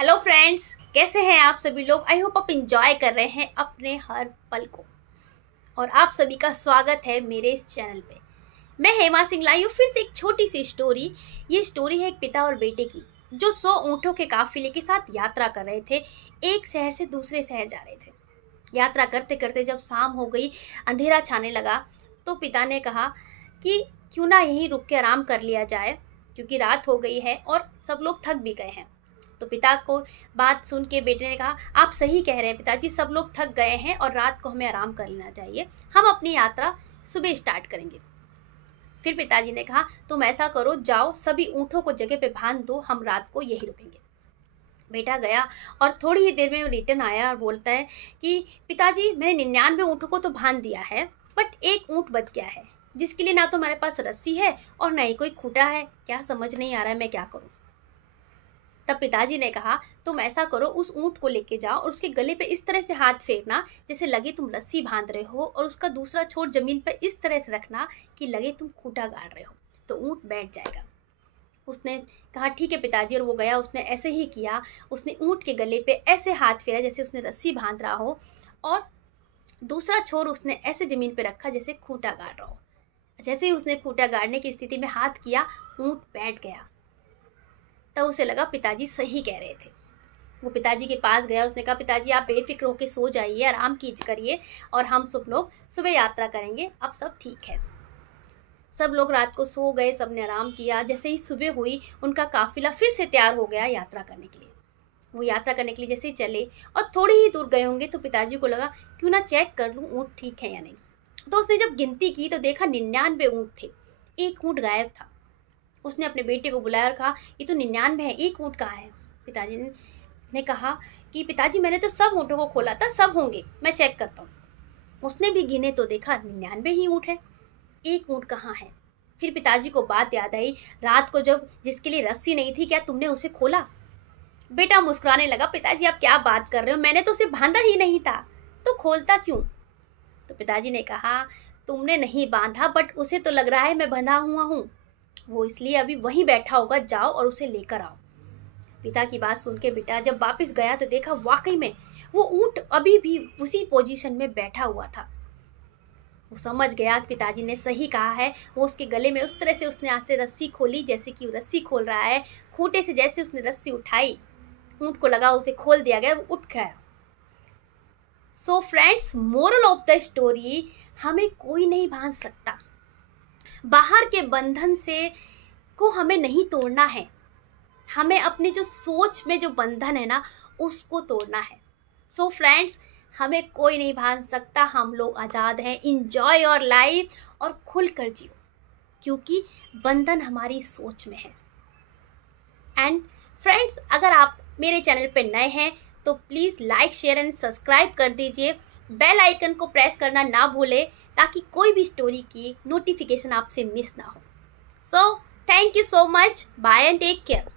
Hello friends, कैसे हैं आप सभी लोग। आई होप आप इंजॉय कर रहे हैं अपने हर पल को। और आप सभी का स्वागत है मेरे इस चैनल पे। मैं हेमा सिंह लाई हूँ फिर से एक छोटी सी स्टोरी। ये स्टोरी है एक पिता और बेटे की, जो 100 ऊँटों के काफिले के साथ यात्रा कर रहे थे। एक शहर से दूसरे शहर जा रहे थे। यात्रा करते करते जब शाम हो गई, अंधेरा छाने लगा, तो पिता ने कहा कि क्यों ना यहीं रुक के आराम कर लिया जाए, क्योंकि रात हो गई है और सब लोग थक भी गए हैं। तो पिता को बात सुन के बेटे ने कहा, आप सही कह रहे हैं पिताजी, सब लोग थक गए हैं और रात को हमें आराम कर लेना चाहिए। हम अपनी यात्रा सुबह स्टार्ट करेंगे। फिर पिताजी ने कहा, तुम ऐसा करो, जाओ सभी ऊँटों को जगह पे बांध दो, हम रात को यही रुकेंगे। बेटा गया और थोड़ी ही देर में रिटर्न आया और बोलता है कि पिताजी, मैंने 99 ऊँटों को तो बांध दिया है, बट एक ऊँट बच गया है, जिसके लिए ना तो हमारे पास रस्सी है और ना ही कोई खूंटा है। क्या समझ नहीं आ रहा है मैं क्या करूं। तब पिताजी ने कहा, तुम ऐसा करो, उस ऊँट को लेके जाओ और उसके गले पे इस तरह से हाथ फेरना जैसे लगे तुम रस्सी बांध रहे हो, और उसका दूसरा छोर जमीन पर इस तरह से रखना कि लगे तुम खूंटा गाड़ रहे हो, तो ऊँट बैठ जाएगा। उसने कहा, ठीक है पिताजी, और वो गया, उसने ऐसे ही किया। उसने ऊँट के गले पे ऐसे हाथ फेरा जैसे उसने रस्सी बांध रहा हो, और दूसरा छोर उसने ऐसे जमीन पे रखा जैसे खूंटा गाड़ रहा हो। जैसे ही उसने खूंटा गाड़ने की स्थिति में हाथ किया, ऊँट बैठ गया। तब उसे लगा पिताजी सही कह रहे थे। वो पिताजी के पास गया, उसने कहा, पिताजी आप बेफिक्र होकर सो जाइए, आराम करिए, और हम सब लोग सुबह यात्रा करेंगे, अब सब ठीक है। सब लोग रात को सो गए, सबने आराम किया। जैसे ही सुबह हुई, उनका काफिला फिर से तैयार हो गया यात्रा करने के लिए। वो यात्रा करने के लिए जैसे ही चले और थोड़ी ही दूर गए होंगे, तो पिताजी को लगा क्यों ना चेक कर लूँ ऊँट ठीक है या नहीं। तो उसने जब गिनती की तो देखा 99 ऊँट थे, एक ऊँट गायब था। उसने अपने बेटे को बुलाया और कहा, ये तो 99 है, एक ऊँट कहाँ है। पिताजी ने कहा कि पिताजी, मैंने तो सब ऊँटों को खोला था, सब होंगे, मैं चेक करता हूँ। उसने भी गिने तो देखा 99 ही ऊँट है, एक ऊँट कहाँ है। फिर पिताजी को बात याद आई, रात को जब जिसके लिए रस्सी नहीं थी, क्या तुमने उसे खोला। बेटा मुस्कुराने लगा, पिताजी आप क्या बात कर रहे हो, मैंने तो उसे बांधा ही नहीं था, तो खोलता क्यों। तो पिताजी ने कहा, तुमने नहीं बांधा, बट उसे तो लग रहा है मैं बंधा हुआ हूँ, वो इसलिए अभी वहीं बैठा होगा, जाओ और उसे लेकर आओ। पिता की बात सुन के बेटा जब वापस गया तो देखा वाकई में वो ऊँट अभी भी उसी पोजीशन में बैठा हुआ था। वो समझ गया कि पिताजी ने सही कहा है। वो उसके गले में उस तरह से उसने हाथ से रस्सी खोली जैसे कि वो रस्सी खोल रहा है। खूंटे से जैसे उसने रस्सी उठाई, ऊँट को लगा उसे खोल दिया गया, वो उठ गया। So friends, moral of the story, हमें कोई नहीं बांध सकता। बाहर के बंधन से को हमें नहीं तोड़ना है, हमें अपनी जो सोच में जो बंधन है ना, उसको तोड़ना है। सो फ्रेंड्स, हमें कोई नहीं बांध सकता, हम लोग आज़ाद हैं। इंजॉय योर लाइफ और खुल कर जियो, क्योंकि बंधन हमारी सोच में है। एंड फ्रेंड्स, अगर आप मेरे चैनल पे नए हैं तो please like, share and subscribe कर दीजिए। बेल आइकन को प्रेस करना ना भूलें, ताकि कोई भी स्टोरी की नोटिफिकेशन आपसे मिस ना हो। So thank you so much, bye and take care.